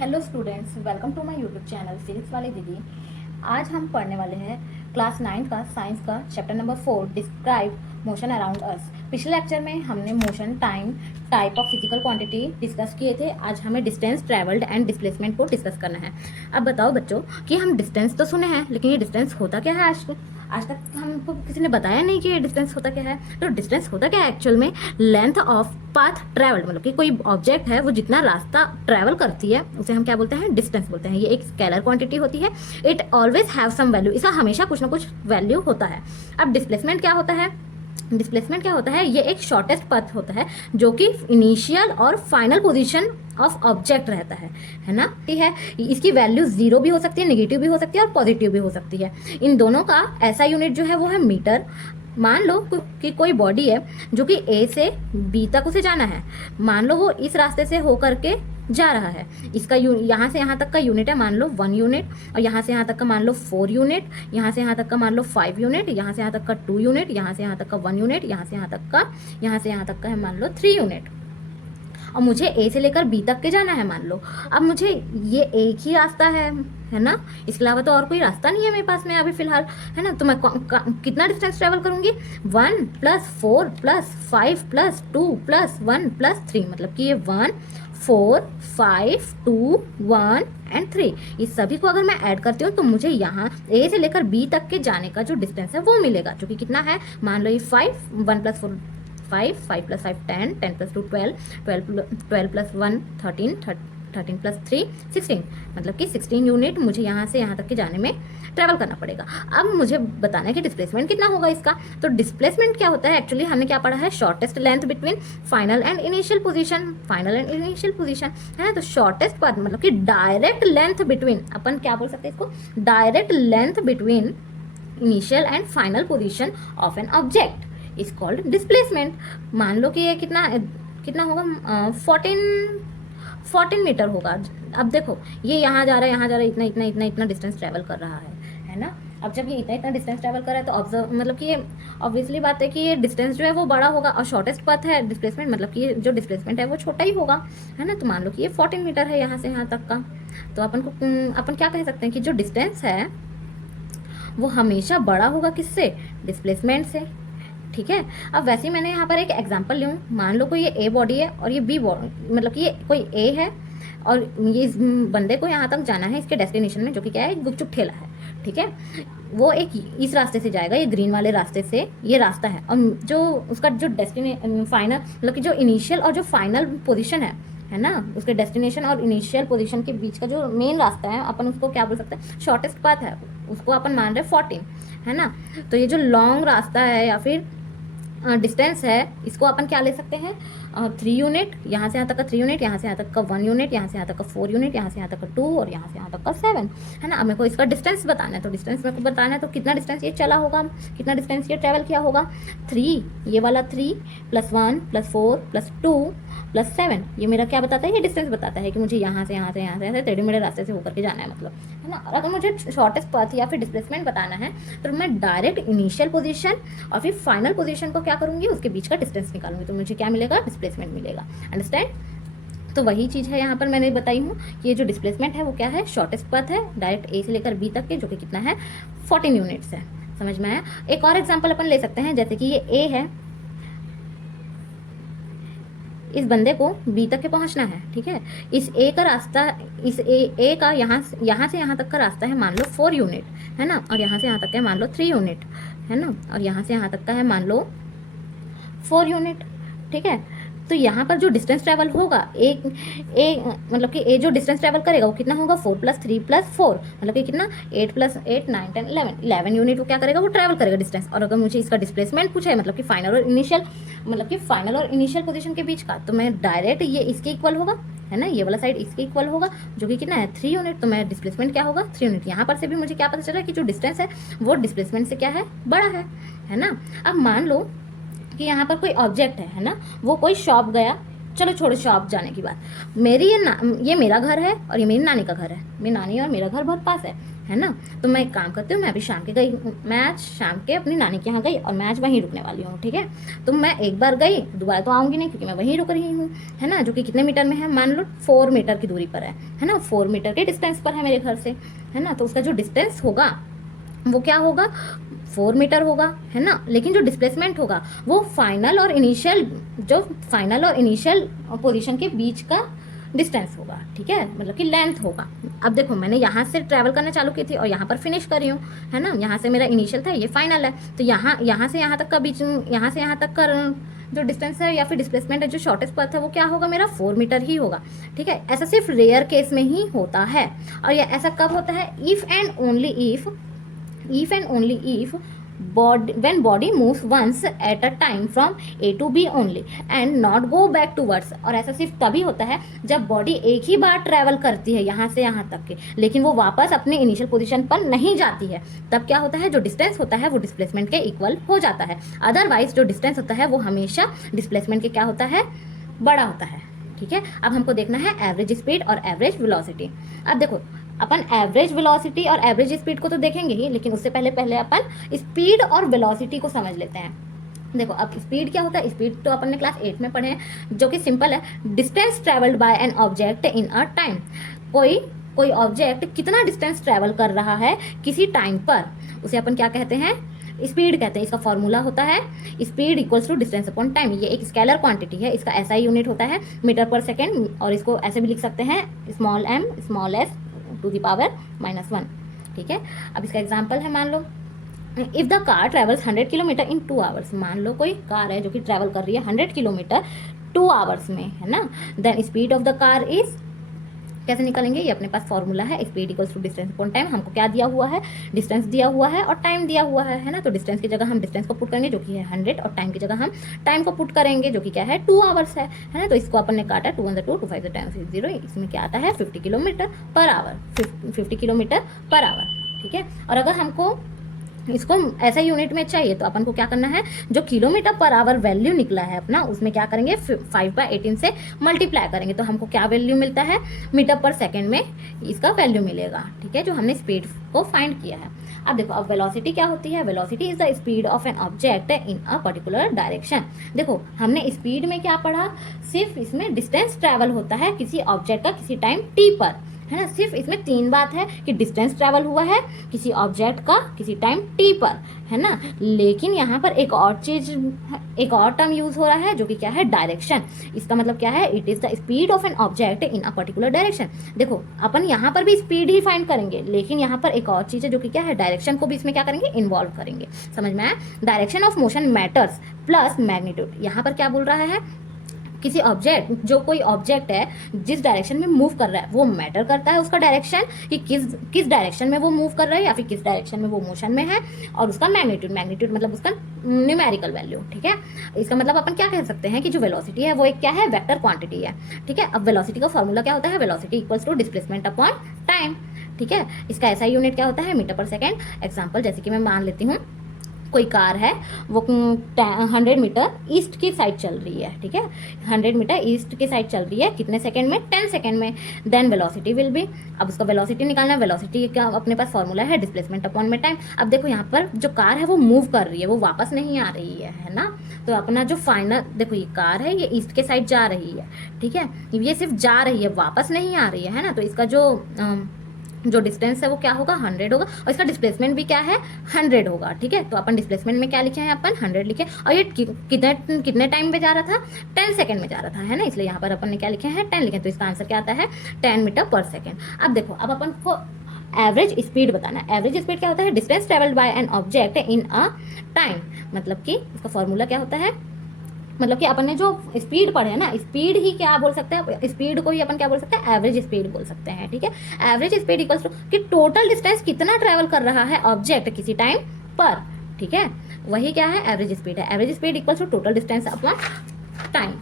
Hello students, welcome to my YouTube channel physics वाली दीदी। आज हम पढ़ने वाले हैं क्लास 9 का साइंस का chapter number 4 describe motion around us. पिछले लेक्चर में हमने motion, time, type of physical quantity discuss किए थे। आज हमें डिस्टेंस ट्रैवल्ड एंड डिस्प्लेसमेंट को डिस्कस करना है। अब बताओ बच्चों कि हम डिस्टेंस तो सुने हैं, लेकिन ये डिस्टेंस होता क्या है? आज तक हमको किसी ने बताया नहीं कि ये डिस्टेंस होता क्या है। तो डिस्टेंस होता क्या है एक्चुअल में? लेंथ ऑफ पाथ ट्रैवल्ड, मतलब कि कोई ऑब्जेक्ट है वो जितना रास्ता ट्रैवल करती है उसे हम क्या बोलते हैं? डिस्टेंस बोलते हैं। ये एक स्केलर क्वांटिटी होती है। It always have some value, इसका हमेशा कुछ ना कुछ वैल्यू होता है। अब डिस्प्लेसमेंट क्या होता है? डिस्प्लेसमेंट क्या होता है? ये एक शॉर्टेस्ट पाथ होता है जो कि इनिशियल और फाइनल पोजीशन ऑफ ऑब्जेक्ट रहता है ना। ठीक है, इसकी वैल्यू जीरो भी हो सकती है, नेगेटिव भी हो सकती है और पॉजिटिव भी हो सकती है। इन दोनों का ऐसा यूनिट जो है वो है मीटर। मान लो कि कोई बॉडी है जो कि ए से बी तक उसे जाना है। मान लो वो इस रास्ते से होकर के जा रहा है। इसका यहाँ से यहाँ तक का यूनिट है मान लो 1 यूनिट, और यहाँ से यहाँ तक का मान लो 4 यूनिट, यहाँ से यहाँ तक का मान लो 5 यूनिट, यहाँ से यहाँ तक का 2 यूनिट, यहाँ से यहाँ तक का 1 यूनिट, यहाँ से यहाँ तक का है मान लो 3 यूनिट। और मुझे ए से लेकर बी तक के जाना है मान लो। अब मुझे ये एक ही रास्ता है ना, इसके अलावा तो और कोई रास्ता नहीं है मेरे पास में अभी फिलहाल, है ना। तो मैं कितना डिस्टेंस ट्रेवल करूंगी? 1 + 4 + 5 + 2 + 1 + 3, मतलब कि ये 1 4 5 2 1 एंड 3, इस सभी को अगर मैं ऐड करती हूँ तो मुझे यहाँ ए से लेकर बी तक के जाने का जो डिस्टेंस है वो मिलेगा, जो कि कितना है? मान लो ये 5 1 + 4 5 5 + 5 10 10 + 2 12 12 + 1 13 13 + 3 16, मतलब कि 16 यूनिट मुझे यहाँ से यहाँ तक के जाने में ट्रैवल करना पड़ेगा। अब मुझे बताना है कि डिस्प्लेसमेंट कितना होगा इसका। तो डिस्प्लेसमेंट क्या होता है एक्चुअली? हमने क्या पढ़ा है? Shortest length between final and initial position. Final and initial position है ना। तो शॉर्टेस्ट पाथ मतलब कि डायरेक्ट लेंथ बिटवीन, अपन क्या बोल सकते हैं इसको? Direct length between initial and final position of an object is called displacement. मान लो कि ये कितना होगा? 14 मीटर होगा। अब देखो ये यहाँ जा रहा है, इतना डिस्टेंस ट्रैवल कर रहा है ना। अब जब ये इतना डिस्टेंस ट्रैवल कर रहा है तो ऑब्जर्व, मतलब कि ये ऑब्वियसली बात है कि ये डिस्टेंस जो है वो बड़ा होगा, और शॉर्टेस्ट पाथ है डिस्प्लेसमेंट, मतलब कि ये जो डिस्प्लेसमेंट है वो छोटा ही होगा, है ना। तो मान लो कि ये 14 मीटर है यहाँ से यहाँ तक का। तो अपन क्या कह सकते हैं कि जो डिस्टेंस है वो हमेशा बड़ा होगा किससे? डिस्प्लेसमेंट से। ठीक है। अब वैसे ही मैंने यहाँ पर एक एग्जांपल लूँ। मान लो कोई ये ए बॉडी है और ये बी बॉडी, मतलब कि ये कोई ए है और ये इस बंदे को यहाँ तक जाना है इसके डेस्टिनेशन में, जो कि क्या है? गुपचुप ठेला है। ठीक है, वो एक इस रास्ते से जाएगा, ये ग्रीन वाले रास्ते से ये रास्ता है। और जो उसका जो फाइनल, मतलब कि जो इनिशियल और जो फाइनल पोजिशन है ना, उसके डेस्टिनेशन और इनिशियल पोजीशन के बीच का जो मेन रास्ता है, अपन उसको क्या बोल सकते हैं? शॉर्टेस्ट पाथ है, उसको अपन मान रहे हैं 14, है ना। तो ये जो लॉन्ग रास्ता है या फिर डिस्टेंस है, इसको अपन क्या ले सकते हैं? 3 यूनिट, यहाँ से यहाँ तक का 3 यूनिट, यहाँ से यहाँ तक का 1 यूनिट, यहाँ से यहाँ तक का 4 यूनिट, यहाँ से यहाँ तक का 2 और यहाँ से यहाँ तक का 7, है ना। अब मेरे को इसका डिस्टेंस बताना है। तो डिस्टेंस मेरे को बताना है तो कितना डिस्टेंस ये चला होगा, कितना डिस्टेंस ये ट्रैवल किया होगा? 3, ये वाला 3 + 1 + 4 + 2 + 7, ये मेरा क्या बताता है? ये डिस्टेंस बताता है कि मुझे यहाँ से टेढ़े मेढ़े रास्ते से होकर के जाना है, मतलब, है ना। और अगर मुझे शॉर्टेस्ट पाथ या फिर डिस्प्लेसमेंट बताना है तो मैं डायरेक्ट इनिशियल पोजीशन और फिर फाइनल पोजीशन को क्या करूँगी? उसके बीच का डिस्टेंस निकालूंगी, तो मुझे क्या मिलेगा? डिस्प्लेसमेंट मिलेगा। अंडरस्टैंड? तो वही चीज़ है यहाँ पर मैंने बताई हूँ कि ये जो डिस्प्लेसमेंट है वो क्या है? शॉर्टेस्ट पाथ है डायरेक्ट ए से लेकर बी तक के, जो कि कितना है? 14 यूनिट्स है। समझ में आया? एक और एग्जाम्पल अपन ले सकते हैं, जैसे कि ये ए है, इस बंदे को बी तक के पहुंचना है। ठीक है, इस ए का रास्ता, इस ए का यहाँ से यहाँ तक का रास्ता है मान लो 4 यूनिट, है ना। और यहाँ से यहाँ तक का है मान लो 3 यूनिट, है ना। और यहाँ से यहाँ तक का है मान लो 4 यूनिट। ठीक है, तो यहाँ पर जो डिस्टेंस ट्रैवल होगा मतलब कि ए जो डिस्टेंस ट्रैवल करेगा वो कितना होगा? 4 + 3 + 4, मतलब कि कितना? 8 + 8 9 10 11 यूनिट वो क्या करेगा? वो ट्रैवल करेगा डिस्टेंस। और अगर मुझे इसका डिस्प्लेसमेंट पूछे, मतलब कि फाइनल और इनिशियल पोजीशन के बीच का, तो मैं डायरेक्ट ये इसके इक्वल होगा, है ना। ये वाला साइड इसके इक्वल होगा, जो कि कितना है? 3 यूनिट। तो मैं डिस्प्लेसमेंट क्या होगा? 3 यूनिट। यहाँ पर से भी मुझे क्या पता चल रहा है कि जो डिस्टेंस है वो डिस्प्लेसमेंट से क्या है? बड़ा है ना। अब मान लो कि यहाँ पर कोई ऑब्जेक्ट है ना, वो कोई शॉप गया, चलो छोड़ो शॉप जाने की बात, ये मेरा घर है और ये मेरी नानी का घर है, मेरी नानी और मेरा घर बहुत पास है ना। तो मैं एक काम करती हूँ, मैं अभी शाम के गई, मैं आज शाम के अपनी नानी के यहाँ गई और मैं आज वहीं रुकने वाली हूँ, ठीक है। तो मैं एक बार गई, दोबारा तो आऊँगी नहीं क्योंकि मैं वहीं रुक रही हूँ, है ना। जो कि कितने मीटर में है, मान लो 4 मीटर की दूरी पर है ना, 4 मीटर के डिस्टेंस पर है मेरे घर से, है ना। तो उसका जो डिस्टेंस होगा वो क्या होगा, 4 मीटर होगा, है ना। लेकिन जो डिस्प्लेसमेंट होगा वो फाइनल और इनिशियल पोजीशन के बीच का डिस्टेंस होगा, ठीक है, मतलब कि लेंथ होगा। अब देखो मैंने यहाँ से ट्रैवल करना चालू की थी और यहाँ पर फिनिश करी हूँ, है ना। यहाँ से मेरा इनिशियल था, ये फाइनल है। तो यहाँ से यहाँ तक का बीच, यहाँ से यहाँ तक का जो डिस्टेंस है या फिर डिस्प्लेसमेंट है, जो शॉर्टेस्ट पाथ है, वो क्या होगा, मेरा 4 मीटर ही होगा, ठीक है। ऐसा सिर्फ रेयर केस में ही होता है। और ये ऐसा कब होता है, if and only if when body moves once at a time from A to B only and not go back towards। और ऐसा सिर्फ तभी होता है जब बॉडी एक ही बार ट्रैवल करती है यहाँ से यहाँ तक के, लेकिन वो वापस अपने इनिशियल पोजीशन पर नहीं जाती है। तब क्या होता है, जो डिस्टेंस होता है वो डिस्प्लेसमेंट के इक्वल हो जाता है। अदरवाइज जो डिस्टेंस होता है वो हमेशा डिस्प्लेसमेंट के क्या होता है, बड़ा होता है, ठीक है। अब हमको देखना है एवरेज स्पीड और एवरेज वेलोसिटी। अब देखो अपन एवरेज वेलोसिटी और एवरेज स्पीड को तो देखेंगे ही, लेकिन उससे पहले अपन स्पीड और वेलोसिटी को समझ लेते हैं। देखो अब स्पीड क्या होता है, स्पीड तो अपन ने क्लास 8 में पढ़े हैं, जो कि सिंपल है, distance travelled by an object in a time. कोई ऑब्जेक्ट कितना डिस्टेंस ट्रेवल कर रहा है किसी टाइम पर, उसे अपन क्या कहते हैं, स्पीड कहते हैं। इसका फॉर्मूला होता है speed equals to distance upon time. ये एक स्केलर क्वांटिटी है, इसका ऐसा यूनिट होता है मीटर पर सेकेंड, और इसको ऐसे भी लिख सकते हैं small m small s to the power -1, ठीक है। अब इसका एग्जांपल है, मान लो if the car travels 100 kilometre in 2 hours. मान लो कोई कार है जो कि ट्रैवल कर रही है 100 किलोमीटर 2 आवर्स में, है ना। Then speed of the car is, कैसे निकालेंगे, ये अपने पास फॉर्मूला है, speed equals to distance upon time. हमको क्या दिया हुआ है, डिस्टेंस दिया हुआ है और टाइम दिया हुआ है ना। तो डिस्टेंस की जगह हम डिस्टेंस को पुट करेंगे जो कि है 100, और टाइम की जगह हम टाइम को पुट करेंगे जो कि क्या है 2 आवर्स है ना। तो इसको अपन ने काटा 2 1 2 2 5 10 6 0, इसमें क्या आता है 50 kilometre per hour, 50 kilometre per hour, ठीक है। और अगर हमको इसको ऐसा यूनिट में चाहिए तो अपन को क्या करना है, जो किलोमीटर पर आवर वैल्यू निकला है अपना, उसमें क्या करेंगे 5/18 से मल्टीप्लाई करेंगे, तो हमको क्या वैल्यू मिलता है, मीटर पर सेकेंड में इसका वैल्यू मिलेगा, ठीक है, जो हमने स्पीड को फाइंड किया है। अब देखो अब वेलोसिटी क्या होती है, velocity is the speed of an object in a particular direction. देखो हमने स्पीड में क्या पढ़ा, सिर्फ इसमें डिस्टेंस ट्रैवल होता है किसी ऑब्जेक्ट का किसी टाइम t पर, है ना। सिर्फ इसमें 3 बात है कि डिस्टेंस ट्रैवल हुआ है किसी ऑब्जेक्ट का किसी टाइम t पर, है ना। लेकिन यहाँ पर एक और टर्म यूज हो रहा है जो कि क्या है, डायरेक्शन। इसका मतलब क्या है, it is the speed of an object in a particular direction. देखो अपन यहाँ पर भी स्पीड ही फाइंड करेंगे, लेकिन यहाँ पर एक और चीज़ है जो कि क्या है, डायरेक्शन को भी इसमें क्या करेंगे, इन्वॉल्व करेंगे। समझ में आया, direction of motion matters plus magnitude. यहाँ पर क्या बोल रहा है, किसी ऑब्जेक्ट, जो कोई ऑब्जेक्ट है जिस डायरेक्शन में मूव कर रहा है वो मैटर करता है उसका डायरेक्शन, कि किस डायरेक्शन में वो मूव कर रहा है या फिर किस डायरेक्शन में वो मोशन में है, और उसका मैग्नीट्यूड मतलब उसका न्यूमेरिकल वैल्यू, ठीक है। इसका मतलब अपन क्या कह सकते हैं कि जो वेलोसिटी है वो एक क्या है, वेक्टर क्वांटिटी है, ठीक है। अब वेलोसिटी का फॉर्मूला क्या होता है, velocity equals to displacement upon time, ठीक है। इसका ऐसा यूनिट क्या होता है, मीटर पर सेकेंड। एग्जाम्पल जैसे कि मैं मान लेती हूँ कोई कार है, वो 100 मीटर ईस्ट की साइड चल रही है, ठीक है, 100 मीटर ईस्ट की साइड चल रही है, कितने सेकंड में, 10 सेकंड में। देन वेलोसिटी विल बी, अब उसका वेलोसिटी निकालना है, वेलोसिटी का अपने पास फॉर्मूला है डिस्प्लेसमेंट अपॉन में टाइम। अब देखो यहाँ पर जो कार है वो मूव कर रही है, वो वापस नहीं आ रही है ना। तो अपना जो फाइनल, देखो ये कार है, ये ईस्ट के साइड जा रही है, ठीक है, ये सिर्फ जा रही है, वापस नहीं आ रही है ना। तो इसका जो डिस्टेंस है वो क्या होगा, 100 होगा, और इसका डिस्प्लेसमेंट भी क्या है, 100 होगा, ठीक है। तो अपन डिस्प्लेसमेंट में क्या लिखे हैं, अपन 100 लिखे, और ये कितने टाइम में जा रहा था, 10 सेकंड में जा रहा था, है ना। इसलिए यहाँ पर अपन ने क्या लिखे हैं, 10 लिखे, तो इसका आंसर क्या आता है, 10 मीटर पर सेकेंड। अब देखो अब अपन को एवरेज स्पीड बताना है। एवरेज स्पीड क्या होता है, distance travelled by an object in a time, मतलब कि इसका फॉर्मूला क्या होता है, मतलब कि अपन ने जो स्पीड पढ़े है ना, स्पीड ही क्या बोल सकते हैं, स्पीड को ही अपन क्या बोल सकते हैं, एवरेज स्पीड बोल सकते हैं, ठीक है। एवरेज स्पीड इक्वल्स टू कि टोटल डिस्टेंस कितना ट्रैवल कर रहा है ऑब्जेक्ट किसी टाइम पर, ठीक है, वही क्या है, एवरेज स्पीड है। Average speed equals to total distance upon time.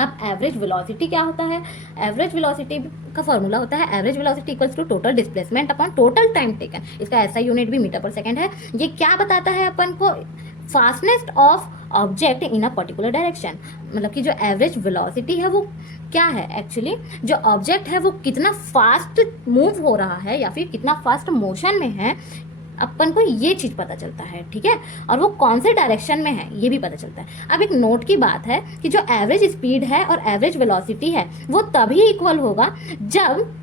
अब एवरेज वेलोसिटी क्या होता है, एवरेज वेलोसिटी का फॉर्मूला होता है average velocity equals to total displacement upon total time taken. इसका ऐसा यूनिट भी मीटर पर सेकंड है। ये क्या बताता है अपन को, fastness of object in a particular direction, मतलब कि जो एवरेज वेलोसिटी है वो क्या है, एक्चुअली जो ऑब्जेक्ट है वो कितना फास्ट मूव हो रहा है या फिर कितना फास्ट मोशन में है, अपन को ये चीज़ पता चलता है, ठीक है। और वो कौन से डायरेक्शन में है ये भी पता चलता है। अब एक नोट की बात है कि जो एवरेज स्पीड है और एवरेज वेलोसिटी है वो तभी इक्वल होगा जब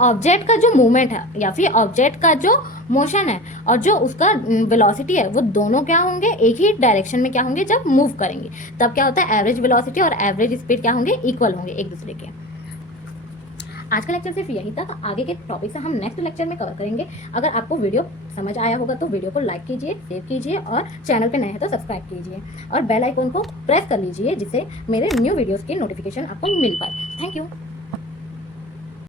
ऑब्जेक्ट का जो मूवमेंट है या फिर ऑब्जेक्ट का जो मोशन है और जो उसका वेलोसिटी है वो दोनों क्या होंगे, एक ही डायरेक्शन में क्या होंगे जब मूव करेंगे, तब क्या होता है एवरेज वेलोसिटी और एवरेज स्पीड क्या होंगे, इक्वल होंगे एक दूसरे के। आज का लेक्चर सिर्फ यही था, आगे के टॉपिक से हम नेक्स्ट लेक्चर में कवर करेंगे। अगर आपको वीडियो समझ आया होगा तो वीडियो को लाइक कीजिए, शेयर कीजिए और चैनल पे नए हैं तो सब्सक्राइब कीजिए और बेल आइकन को प्रेस कर लीजिए जिससे मेरे न्यू वीडियोस की नोटिफिकेशन आपको मिल पाए। Thank you.